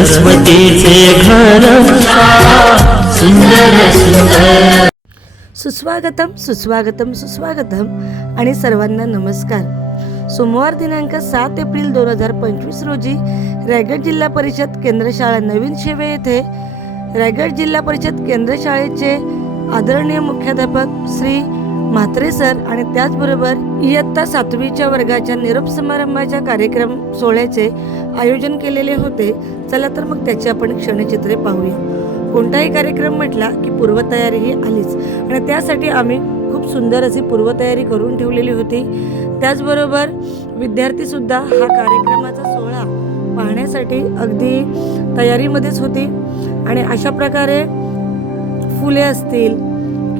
सरस्वतीचे घर. सुंदर सुंदर. सुस्वागतम सुस्वागतम सुस्वागतम. आणि सर्वांना नमस्कार. सोमवार दिनांक सात एप्रिल दोन हजार पंचवीस रोजी रायगड जिल्हा परिषद केंद्र शाळा नवीन शेवे येथे रायगड जिल्हा परिषद केंद्र शाळेचे आदरणीय मुख्याध्यापक श्री म्हात्रे सर आणि त्याचबरोबर इयत्ता सातवीच्या वर्गाच्या निरोप समारंभाच्या कार्यक्रम सोहळ्याचे आयोजन केलेले होते. चला तर मग त्याची आपण क्षणचित्रे पाहूया. कोणताही कार्यक्रम म्हटला की पूर्वतयारी ही आलीच. आणि त्यासाठी आम्ही खूप सुंदर अशी पूर्वतयारी करून ठेवलेली होती. त्याचबरोबर विद्यार्थीसुद्धा हा कार्यक्रमाचा सोहळा पाहण्यासाठी अगदी तयारीमध्येच होती. आणि अशा प्रकारे फुले असतील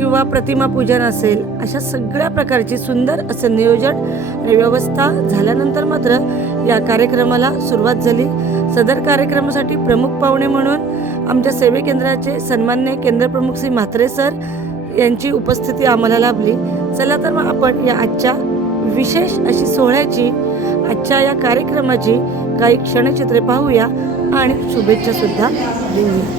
किंवा प्रतिमा पूजन असेल अशा सगळ्या प्रकारची सुंदर असं नियोजन आणि व्यवस्था झाल्यानंतर मात्र या कार्यक्रमाला सुरुवात झाली. सदर कार्यक्रमासाठी प्रमुख पाहुणे म्हणून आमच्या सेवे केंद्राचे सन्मान्य केंद्रप्रमुख श्री म्हात्रे सर यांची उपस्थिती आम्हाला लाभली. चला तर मग आपण या आजच्या विशेष अशी सोहळ्याची आजच्या या कार्यक्रमाची काही क्षणचित्रे पाहूया आणि शुभेच्छासुद्धा देऊया.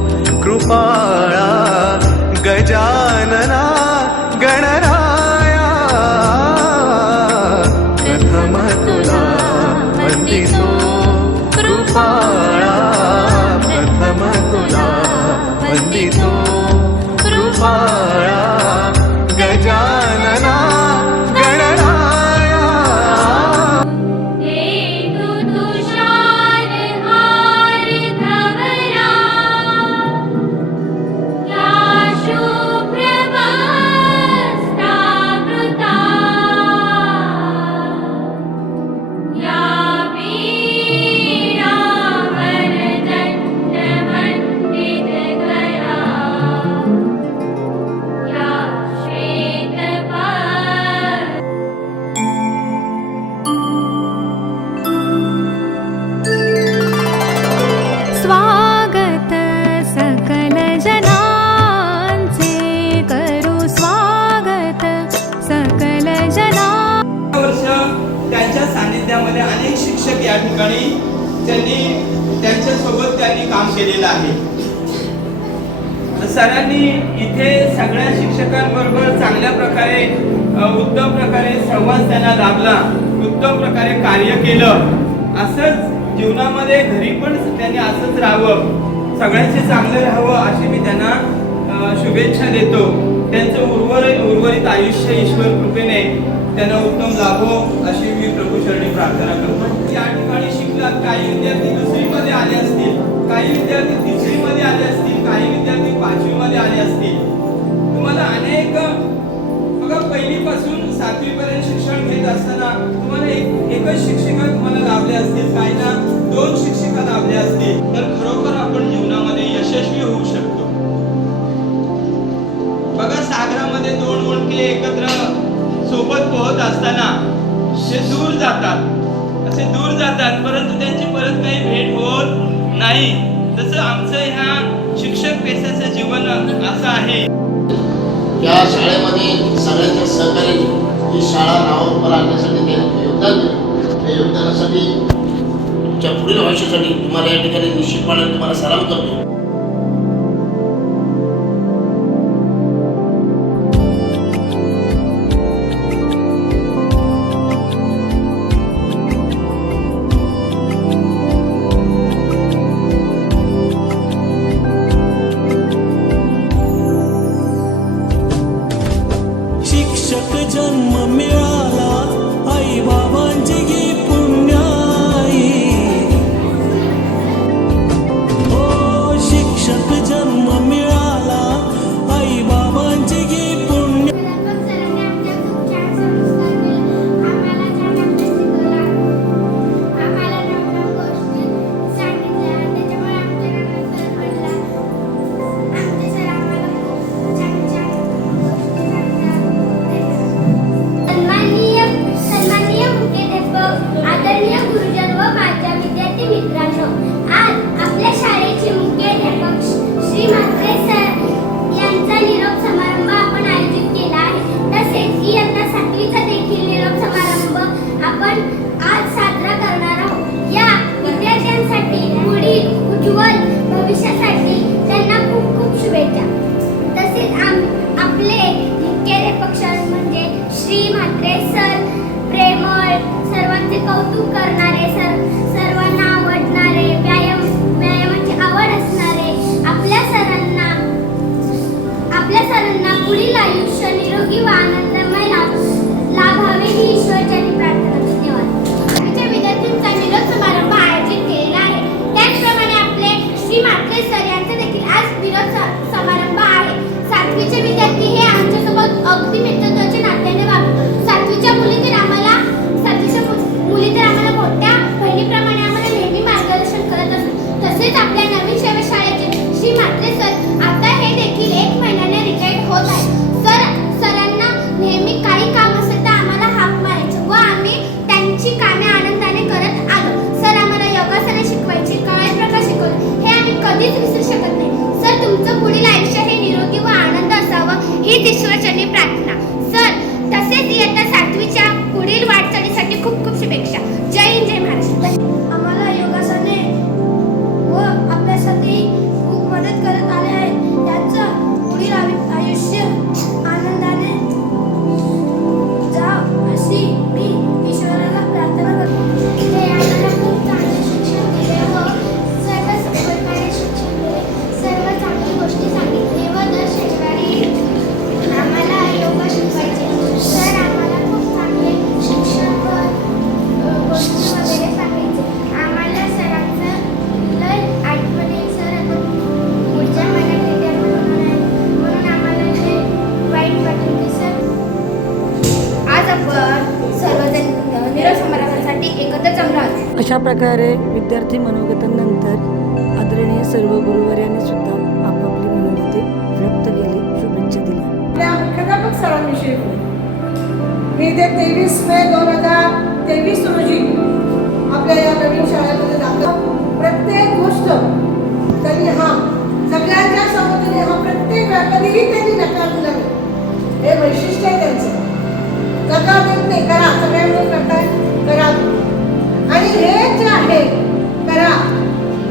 या ठिकाणी त्यांनी त्यांच्यासोबत त्यांनी काम केलेलं आहे. सरांनी इथे सगळ्या शिक्षकांबरोबर चांगल्या प्रकारे उत्तम प्रकारे संवाद त्यांना लाभला उत्तम प्रकारे कार्य केलं. असंच जीवनामध्ये घरी पण त्यांनी असंच राहावं सगळ्यांचे चांगलं राहावं अशी मी त्यांना शुभेच्छा देतो. त्यांचं उर्वर उर्वरित आयुष्य ईश्वर कृपेने त्यांना उत्तम लाभो अशी मी प्रभू चरणी प्रार्थना करतो. या ठिकाणी शिकलात काही विद्यार्थी दुसरीमध्ये आले असतील काही विद्यार्थी तिसरीमध्ये आले असतील काही विद्यार्थी पाचवीमध्ये आले असतील. तुम्हाला अनेक बघा पहिलीपासून सातवीपर्यंत शिक्षण घेत असताना तुम्हाला एक एकच शिक्षिका तुम्हाला लाभले असतील काही ना दोन शिक्षिका लाभले असतील. तर खरोखर आपण जीवनामध्ये यशस्वी होऊ शकतो. बघा सागरामध्ये दोन मुंडके एकत्र सोबत पोहत असताना ते दूर जातात. असे दूर जातात परंतु त्यांची परत काही भेट होत नाही. तसं आमचं ह्या शिक्षक पेशाचं जीवन असं आहे. या शाळेमध्ये सगळ्यांचे सहकार्याने ही शाळा नावावर आणण्यासाठी त्यांनी योगदान दिलं त्या योगदानासाठी तुमच्या पुढील आयुष्यासाठी तुम्हाला या ठिकाणी निश्चितपणे तुम्हाला सलाम करतो. करणारे सर्वांना आवडणारे व्यायाम व्यायामाची आवड असणारे आपल्या सरांना आपल्या सरांना पुढील आयुष्य निरोगी वाहन सरांविषयी मी ते तेवीस मे दोन हजार तेवीस रोजी आपल्या या नवीन शाळेमध्ये दाखल प्रत्येक गोष्ट त्यांनी हा सगळ्यांच्या समोर हा प्रत्येक वेळा कधीही त्यांनी नकार दिला. नाही हे वैशिष्ट्य आहे त्यांचं. नकार देत नाही करा. सगळ्या करताय करा. आणि हे जे आहे करा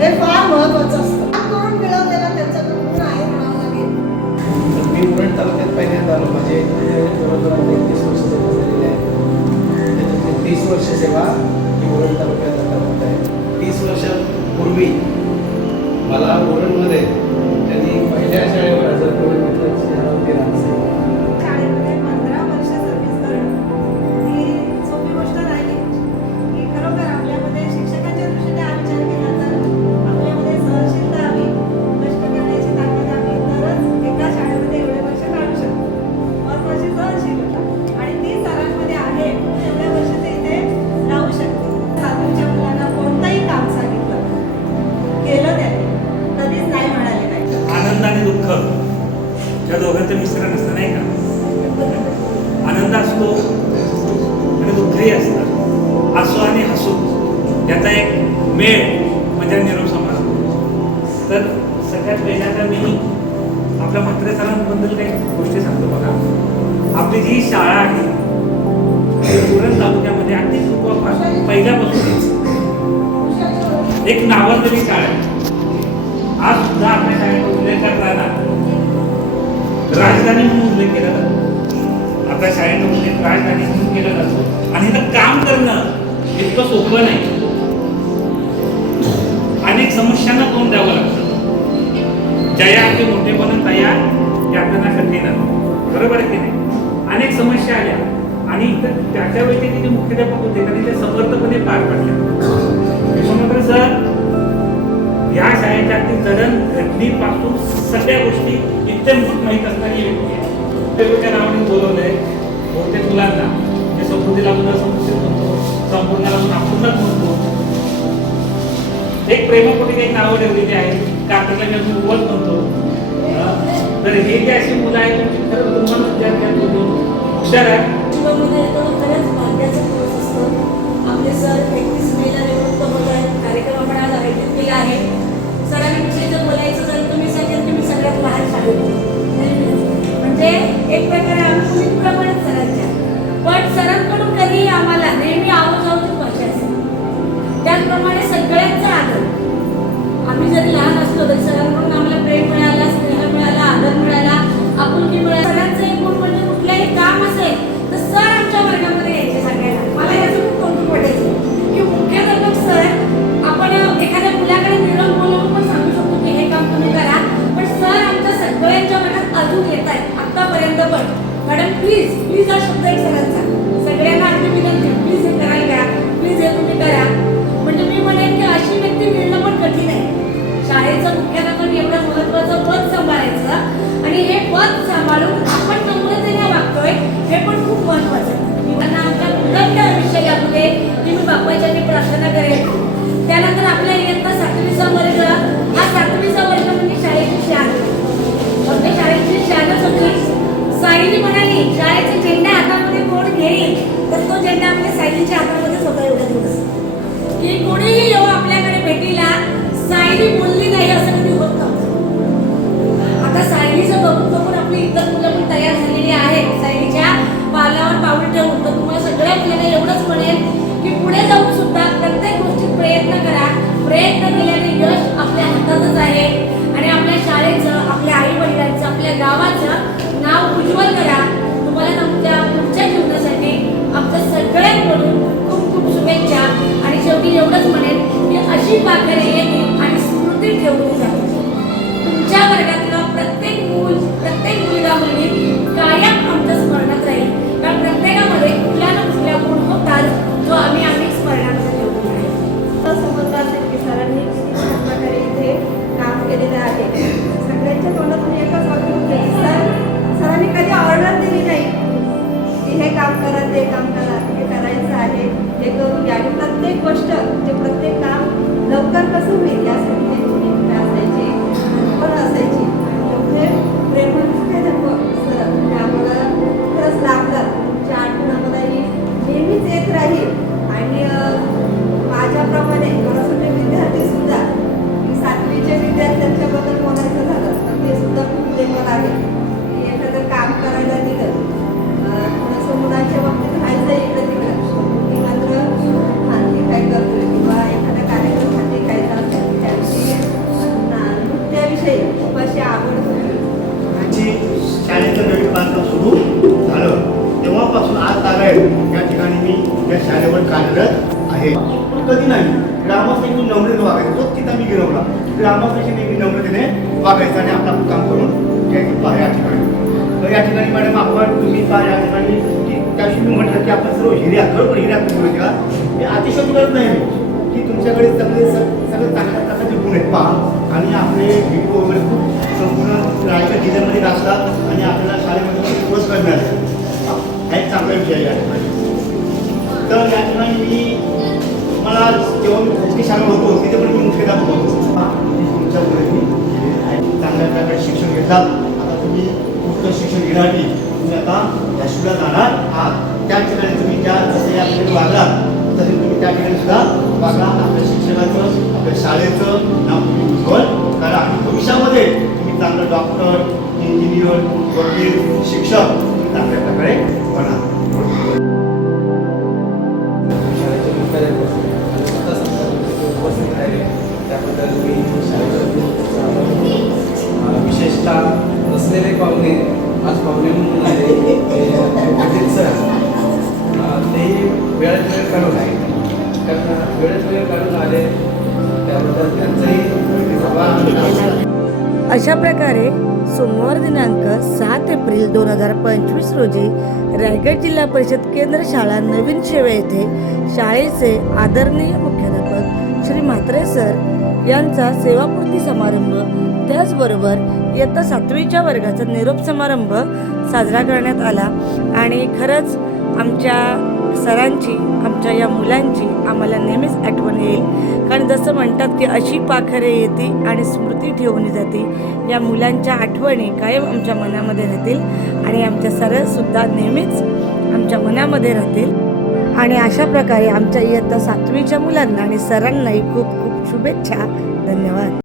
हे फार महत्वाचं असतं. सेवा ही उरण तालुक्यात आता होत आहे तीस वर्षापूर्वी तर सगळ्यात पहिल्यांदा मी आपल्या म्हात्रे सरांबद्दल काही गोष्टी सांगतो बघा. आपली जी शाळा आहे पुरण तालुक्यामध्ये अगदी पहिल्यापासून एक नावाजलेली शाळा आहे. आज सुद्धा आपल्या शाळेचा उल्लेख करताना राजधानी म्हणून उल्लेख केला जातो. आपल्या शाळेत उल्लेख राजधानी म्हणून केला जातो. आणि इथं काम करणं इतकं सोपं नाही. अनेक समस्यांना तोंड द्यावं लागतं. जया ते मोठेपणा तयार हे आपल्याला कठीण बरोबर आहे की नाही? अनेक समस्या आल्या. आणि इथं त्याच्या वेळी ते जे मुख्याध्यापक होते त्यांनी ते समर्थपणे पार पाडले. सर या शाळेच्या अगदी जडण घटनीपासून सगळ्या गोष्टी इत्यंभूत माहीत असणारी व्यक्ती आहे. वेगवेगळ्या नावाने बोलवलंय. बहुतेक मुलांना. जे समृद्धीला मुलं समृद्धी म्हणतो संपूर्णाला आपण अपूर्णच म्हणतो एक प्रेमापोटी काही नावं ठेवलेली आहे काकाला मी आपण उवल म्हणतो तर हे जे अशी मुलं आहेत तुमची खरं तुम्हाला विद्यार्थी बोलतो हुशार आहे जीवनामध्ये तो खरंच आपले सर एकतीस मेला निवृत्त होत आहेत. कार्यक्रम आपण आज आयोजित केला आहे. सरांविषयी जर बोलायचं झालं तर मी सांगेन की मी सगळ्यात लहान शाळेत. म्हणजे एक प्रकारे आम्ही मुलींप्रमाणेच सरांच्या. पण सरांकडून कधीही आम्हाला नेहमी आवाजावरची भाषा প্লিজ প্লিজ আসুন झेंडा आपल्या साईलीच्या हातामध्येच होता एवढा दिवस की कोणीही येऊ आपल्याकडे भेटीला सायली बोलली नाही असं कधी होत नव्हतं. आता सायलीचं बघून बघून आपली इतर मुलं पण तयार झालेली आहेत. सायलीच्या पावलावर पाऊल ठेवून. तर तुम्हाला सगळ्या मुलांना एवढंच म्हणेन की पुढे जाऊन सुद्धा प्रत्येक गोष्टीत प्रयत्न करा. प्रयत्न केल्याने यश आपल्या हातातच आहे. आणि आपल्या शाळेचं आपल्या आई वडिलांचं आपल्या गावाचं नाव उज्ज्वल करा. हे काम करा ते काम करा हे करायचं आहे हे करून द्या आणि प्रत्येक गोष्ट म्हणजे प्रत्येक काम लवकर कसं होईल त्यांची असायची असायची? येत राहील. आणि माझ्याप्रमाणे सातवीचे विद्यार्थ्यांच्याबद्दल बोलायचं झालं तर ते सुद्धा आहे. एखादं काम करायला त्या ठिकाणी मॅडम आपण तुम्ही पहा या ठिकाणी की त्याशी मी म्हटलं की आपण सर्व हिर्या बरोबर हिर्या करू का हे अतिशय गरज नाही की तुमच्याकडे सगळे सगळे चांगल्या प्रकारचे गुण आहेत पहा. आणि आपले व्हिडिओ वगैरे खूप संपूर्ण रायगड जिल्ह्यामध्ये असतात आणि आपल्याला शाळेमध्ये खूप पुरस्कार मिळाले हा एक चांगला विषय या ठिकाणी. तर या ठिकाणी मी मला जेव्हा मी खोकी शाळा होतो तिथे पण मी मुख्याध्यापक होतो तुमच्यामुळे मी चांगल्या प्रकारे शिक्षण घेतात आता तुम्ही मुक्त शिक्षण घेण्यासाठी तुम्ही आता याशिला जाणार आहात. त्या ठिकाणी तुम्ही त्या जसे या ठिकाणी वागलात तसे तुम्ही त्या ठिकाणी सुद्धा वागला. आपल्या शिक्षणाचं आपल्या शाळेचं नाव तुम्ही उज्ज्वल करा. आणि भविष्यामध्ये तुम्ही चांगलं डॉक्टर इंजिनियर वकील शिक्षक तुम्ही चांगल्या प्रकारे बना शाळेचे मुख्याध्यापक उपस्थित राहिले. त्याबद्दल मी विशेषतः असलेले पाहुणे आज पाहुणे म्हणून आले पाटील सर. तेही वेळात वेळ काढून आहे कारण वेळात वेळ काढून आले त्याबद्दल त्यांचंही अशा प्रकारे सोमवार दिनांक सात एप्रिल दोन हजार पंचवीस रोजी रायगड जिल्हा परिषद केंद्र शाळा नवीन शेवे येथे शाळेचे आदरणीय मुख्याध्यापक श्री म्हात्रे सर यांचा सेवापूर्ती समारंभ त्याचबरोबर इयत्ता सातवीच्या वर्गाचा निरोप समारंभ साजरा करण्यात आला. आणि खरंच आमच्या सरांची आमच्या या मुलांची आम्हाला नेहमीच आठवण येईल. कारण जसं म्हणतात की अशी पाखरे येते आणि स्मृती ठेवून जाते. या मुलांच्या आठवणी कायम आमच्या मनामध्ये राहतील आणि आमच्या सरसुद्धा नेहमीच आमच्या मनामध्ये राहतील. आणि अशा प्रकारे आमच्या इयत्ता सातवीच्या मुलांना आणि सरांनाही खूप खूप शुभेच्छा. धन्यवाद.